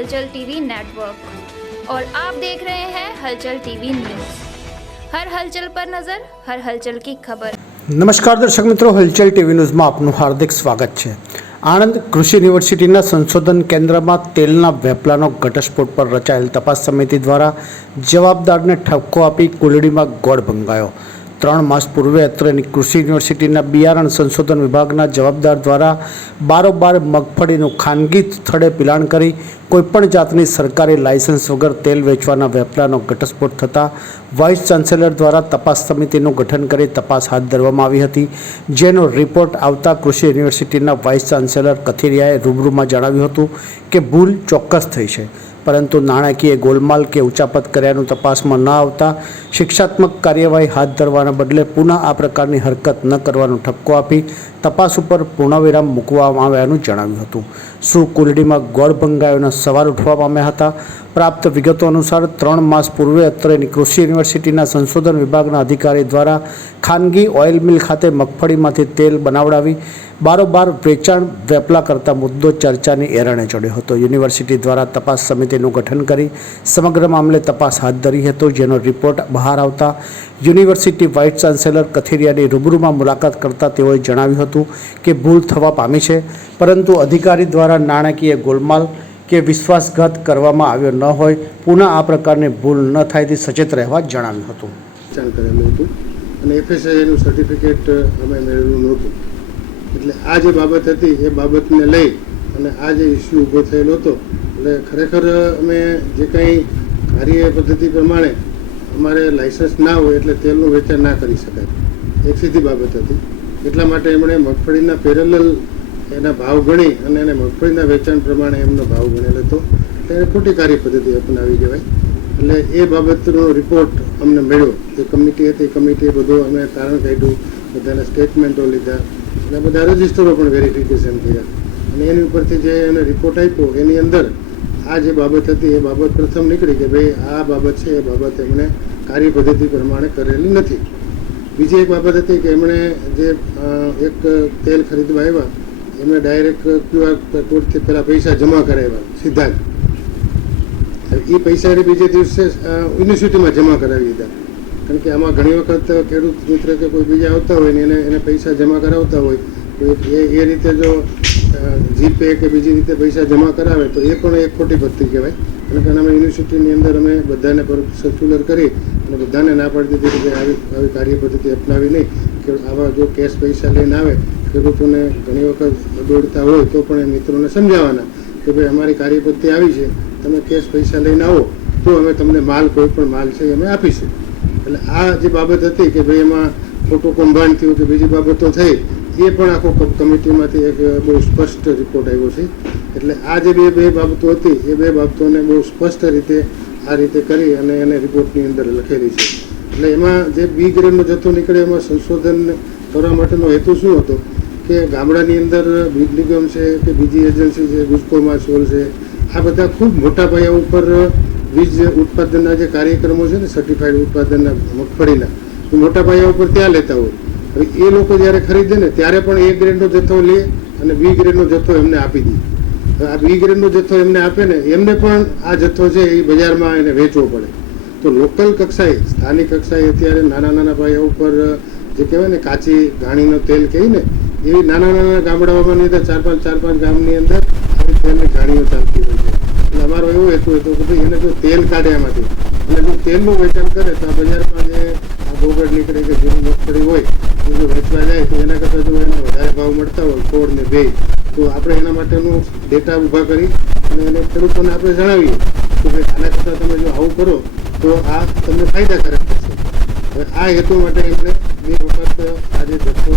हलचल TV network और आप देख रहे हैं हलचल टीवी न्यूज़। हर हलचल पर नजर, हर हलचल की खबर। नमस्कार दर्शक मित्रों, हलचल टीवी न्यूज़ में आपનું હાર્દિક સ્વાગત છે। આણંદ કૃષિ યુનિવર્સિટીના સંશોધન કેન્દ્રમાં તેલના વેપલાનો ઘટસ્ફોટ પર રચાયેલ તપાસ સમિતિ દ્વારા જવાબદારને ઠપકો આપી કુલડીમાં ગોળ ભંગાયો। 3 માસ પૂર્વે અત્રેની કૃષિ યુનિવર્સિટીના બિયારણ સંશોધન વિભાગના જવાબદાર દ્વારા બારોબાર મગફળીનું ખાનગી સ્થળે પિલાણ કરી કોઈપણ જાતની સરકારી લાયસન્સ વગર તેલ વેચવાના વેપલાનો ઘટસ્ફોટ થતાં વાઇસ ચાન્સેલર દ્વારા તપાસ સમિતિનું ગઠન કરી તપાસ હાથ ધરવામાં આવી હતી, જેનો રિપોર્ટ આવતા કૃષિ યુનિવર્સિટીના વાઇસ ચાન્સેલર કથિરિયાએ રૂબરૂમાં જણાવ્યું હતું કે ભૂલ ચોક્કસ થઈ છે, પરંતુ નાણાકીય ગોલમાલ કે ઉચાપત કર્યાનું તપાસમાં ન આવતા શિક્ષાત્મક કાર્યવાહી હાથ ધરવાના બદલે પુનઃ આ પ્રકારની હરકત ન કરવાનો ઠપકો આપી તપાસ ઉપર પૂર્ણવિરામ મૂકવામાં આવ્યાનું જણાવ્યું હતું। શું કુલડીમાં ગોળ ભંગાયોના સવાલ ઉઠવા પામ્યા હતા। પ્રાપ્ત વિગતો અનુસાર 3 માસ પૂર્વે અત્રેની કૃષિ યુનિવર્સિટીના સંશોધન વિભાગના અધિકારી દ્વારા ખાનગી ઓઇલ મિલ ખાતે મગફળીમાંથી તેલ બનાવડાવી બારોબાર વેચાણ વેપલા કરતા મુદ્દો ચર્ચાની એરણે ચડ્યો હતો। યુનિવર્સિટી દ્વારા તપાસ સમિતિનું ગઠન કરી સમગ્ર મામલે તપાસ હાથ ધરી હતો, જેનો રિપોર્ટ બહાર આવતા યુનિવર્સિટી વાઇસ ચાન્સેલર કથિરિયાની રૂબરૂમાં મુલાકાત કરતા તેઓએ જણાવ્યું હતું કે ભૂલ થવા પામી છે, પરંતુ અધિકારી દ્વારા નાણાકીય ગોલમાલ કે વિશ્વાસઘાત કરવામાં આવ્યો ન હોય, પુનઃ આ પ્રકારની ભૂલ ન થાય તે સચેત રહેવા જણાવ્યું હતું। જાણ કરેલું હતું અને એફએસઆઈનું સર્ટિફિકેટ અમે મેળવ્યું નહોતું, એટલે આ જે બાબત હતી એ બાબતને લઈ અને આ જે ઇસ્યુ ઊભો થયેલો હતો, એટલે ખરેખર અમે જે કંઈ કાર્ય પદ્ધતિ પ્રમાણે અમારે લાયસન્સ ના હોય એટલે તેલનું વેચાણ ના કરી શકાય, એક સીધી બાબત હતી। એટલા માટે એમણે મગફળીના પેરેલલ એના ભાવ ગણી અને એને મગફળીના વેચાણ પ્રમાણે એમનો ભાવ ગણેલ હતો, એને ખોટી કાર્ય પદ્ધતિ અપનાવી કહેવાય। એટલે એ બાબતનો રિપોર્ટ અમને મળ્યો, જે કમિટી હતી એ કમિટીએ બધું અમે તારણ કાઢ્યું, બધાના સ્ટેટમેન્ટો લીધા અને બધા રજિસ્ટરો પણ વેરિફિકેશન કર્યા અને એની ઉપરથી જે એને રિપોર્ટ આપ્યો એની અંદર આ જે બાબત હતી એ બાબત પ્રથમ નીકળી કે ભાઈ આ બાબત છે એ બાબત એમણે કાર્ય પદ્ધતિ પ્રમાણે કરેલી નથી। બીજી એક બાબત હતી કે એમણે જે એક તેલ ખરીદવા આવ્યા એમણે ડાયરેક્ટ ક્યુઆર કોડથી પહેલાં પૈસા જમા કરાવ્યા સીધા જ, એ પૈસા બીજે દિવસે યુનિવર્સિટીમાં જમા કરાવી દીધા, કારણ કે આમાં ઘણી વખત ખેડૂત મિત્ર કે કોઈ બીજા આવતા હોય ને એને પૈસા જમા કરાવતા હોય તો એ રીતે જો જીપે કે બીજી રીતે પૈસા જમા કરાવે તો એ પણ એક ખોટી પદ્ધતિ કહેવાય। કારણ કે અમે યુનિવર્સિટીની અંદર અમે બધાને સર્ક્યુલર કરી અને બધાને ના પાડી દીધી કે આવી કાર્ય પદ્ધતિ અપનાવી નહીં, કે આવા જો કેશ પૈસા લઈને આવે ખેડૂતોને ઘણી વખત દોડતા હોય તો પણ એ મિત્રોને સમજાવવાના કે ભાઈ અમારી કાર્ય પદ્ધતિ આવી છે, તમે કેશ પૈસા લઈને આવો તો અમે તમને માલ કોઈ પણ માલ છે અમે આપીશું। એટલે આ જે બાબત હતી કે ભાઈ એમાં ખોટું કૌભાંડ થયું કે બીજી બાબતો થઈ એ પણ આખો કમિટીમાંથી એક બહુ સ્પષ્ટ રિપોર્ટ આવ્યો છે। એટલે આ જે બે બાબતો હતી એ બે બાબતોને બહુ સ્પષ્ટ રીતે આ રીતે કરી અને એને રિપોર્ટની અંદર લખેલી છે। એટલે એમાં જે બી ગ્રેડનો જથ્થો નીકળે એમાં સંશોધન કરવા માટેનો હેતુ શું હતો કે ગામડાની અંદર બીજ નિગમ છે કે બીજી એજન્સી છે, ગુજકોમાં સોલ છે, આ બધા ખૂબ મોટા પાયા ઉપર બીજ ઉત્પાદનના જે કાર્યક્રમો છે ને સર્ટિફાઈડ ઉત્પાદનના મગફળીના એ મોટા પાયા ઉપર ત્યાં લેતા હોય। હવે એ લોકો જ્યારે ખરીદે ને ત્યારે પણ એ ગ્રેડનો જથ્થો લે અને બી ગ્રેડનો જથ્થો એમને આપી દે। આ બી ગ્રેડનો જથ્થો એમને આપે ને એમને પણ આ જથ્થો છે એ બજારમાં એને વેચવો પડે। તો લોકલ કક્ષાએ સ્થાનિક કક્ષાએ અત્યારે નાના પાયા ઉપર જે કહેવાય ને કાચી ઘાણીનો તેલ કહે ને એવી નાના ગામડાઓની અંદર ચાર પાંચ ગામની અંદર આવી તેલની ઘાણીઓ ચાલતી હોય છે। એટલે અમારો એવો હેતુ હતો કે ભાઈ એને જો તેલ કાઢે એમાંથી અને જો તેલનું વેચાણ કરે તો આ બજારમાં જે આ ગોગળ નીકળે કે જેની મગફળી હોય એ જો વેચવા જાય તો એના કરતાં જો એને વધારે ભાવ મળતા હોય છોડ ને બે, તો આપણે એના માટેનું ડેટા ઊભા કરી અને એને ખેડૂતોને આપણે જણાવીએ કે ભાઈ આના કરતાં તમે જો આવું કરો તો આ તમને ફાયદાકારક થશે। હવે આ હેતુ માટે એમણે 2 વખત આ જે જથ્થો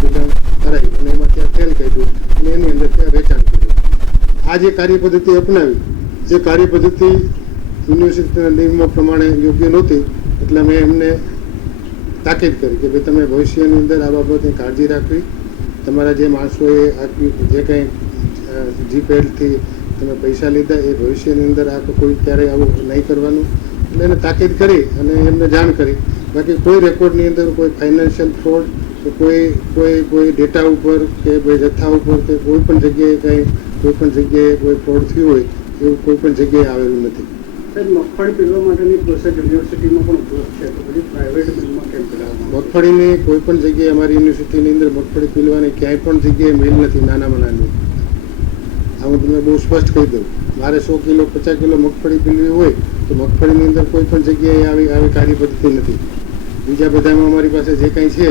પિલાણ કરાવી અને એમાં ત્યાં તેલ કાઢ્યું અને એની અંદર ત્યાં વેચાણ કર્યું। આ જે કાર્ય પદ્ધતિ અપનાવી એ કાર્ય પદ્ધતિ યુનિવર્સિટીના નિયમો પ્રમાણે યોગ્ય નહોતી, એટલે મેં એમને તાકીદ કરી કે ભાઈ તમે ભવિષ્યની અંદર આ બાબતની કાળજી રાખવી, તમારા જે માણસોએ જે કંઈ જીપેડથી તમે પૈસા લીધા એ ભવિષ્યની અંદર આ કોઈ ક્યારેય આવું નહીં કરવાનું, એટલે એને તાકીદ કરી અને એમને જાણ કરી। બાકી કોઈ રેકોર્ડની અંદર કોઈ ફાઇનાન્શિયલ ફ્રોડ કે કોઈ ડેટા ઉપર કે ભાઈ જથ્થા ઉપર કે કોઈ પણ જગ્યાએ કોઈ ફ્રોડ થયું હોય એવું કોઈ પણ જગ્યાએ આવેલું નથી. સાહેબ, મગફળી પીલવા માટેની પ્રોસેસ યુનિવર્સિટીમાં પણ ઉપલબ્ધ છે, તો બધી પ્રાઇવેટ મિલમાં કેમ પીલાવવામાં આવે? મગફળીની કોઈ પણ જગ્યાએ અમારી યુનિવર્સિટીની અંદર મગફળી પીલવાની ક્યાંય પણ જગ્યાએ મિલ નથી, નાનામાં નાની. આ હું તમને બહુ સ્પષ્ટ કહી દઉં. મારે 100 કિલો 50 કિલો મગફળી પીલવી હોય તો મગફળીની અંદર કોઈ પણ જગ્યાએ આવી કાર્ય પદ્ધતિ નથી. બીજા બધામાં અમારી પાસે જે કાંઈ છે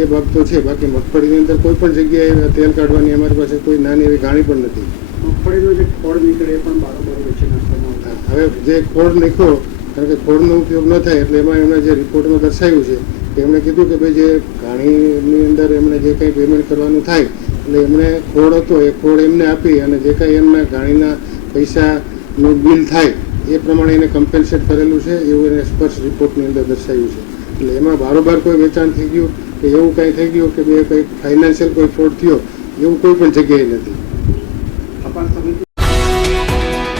એ બાબતો છે. બાકી મગફળીની અંદર કોઈ પણ જગ્યાએ તેલ કાઢવાની અમારી પાસે કોઈ નાની એવી ગાણી પણ નથી. મગફળીનો જે ખોળ નીકળે એ પણ બારોબાર વેચી નાખવામાં આવે. હવે જે ખોળ નાખ્યો, કારણ કે ખોળનો ઉપયોગ ન થાય એટલે એમાં એમણે જે રિપોર્ટમાં દર્શાવ્યું છે કે એમણે કીધું કે ભાઈ જે ગાણીની અંદર એમણે જે કંઈ પેમેન્ટ કરવાનું થાય એટલે એમણે ખોળ હતો એ ખોળ એમને આપી અને જે કાંઈ એમના ગાણીના પૈસાનું બિલ થાય એ પ્રમાણે એને કમ્પેન્સેટ કરેલું છે એવું એને સ્પષ્ટ રિપોર્ટની અંદર દર્શાવ્યું છે. એટલે એમાં બારોબાર કોઈ વેચાણ થઈ ગયું કે એવું કાંઈ થઈ ગયું કે બે કંઈ ફાઇનાન્શિયલ કોઈ ફ્રોડ થયો એવું કોઈ પણ જગ્યાએ નથી. તપાસ સમિતિ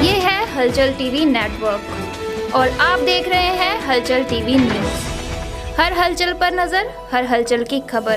ये है हलचल टीवी नेटवर्क और आप देख रहे हैं हलचल टीवी न्यूज़। हर हलचल पर नज़र, हर हलचल की खबर।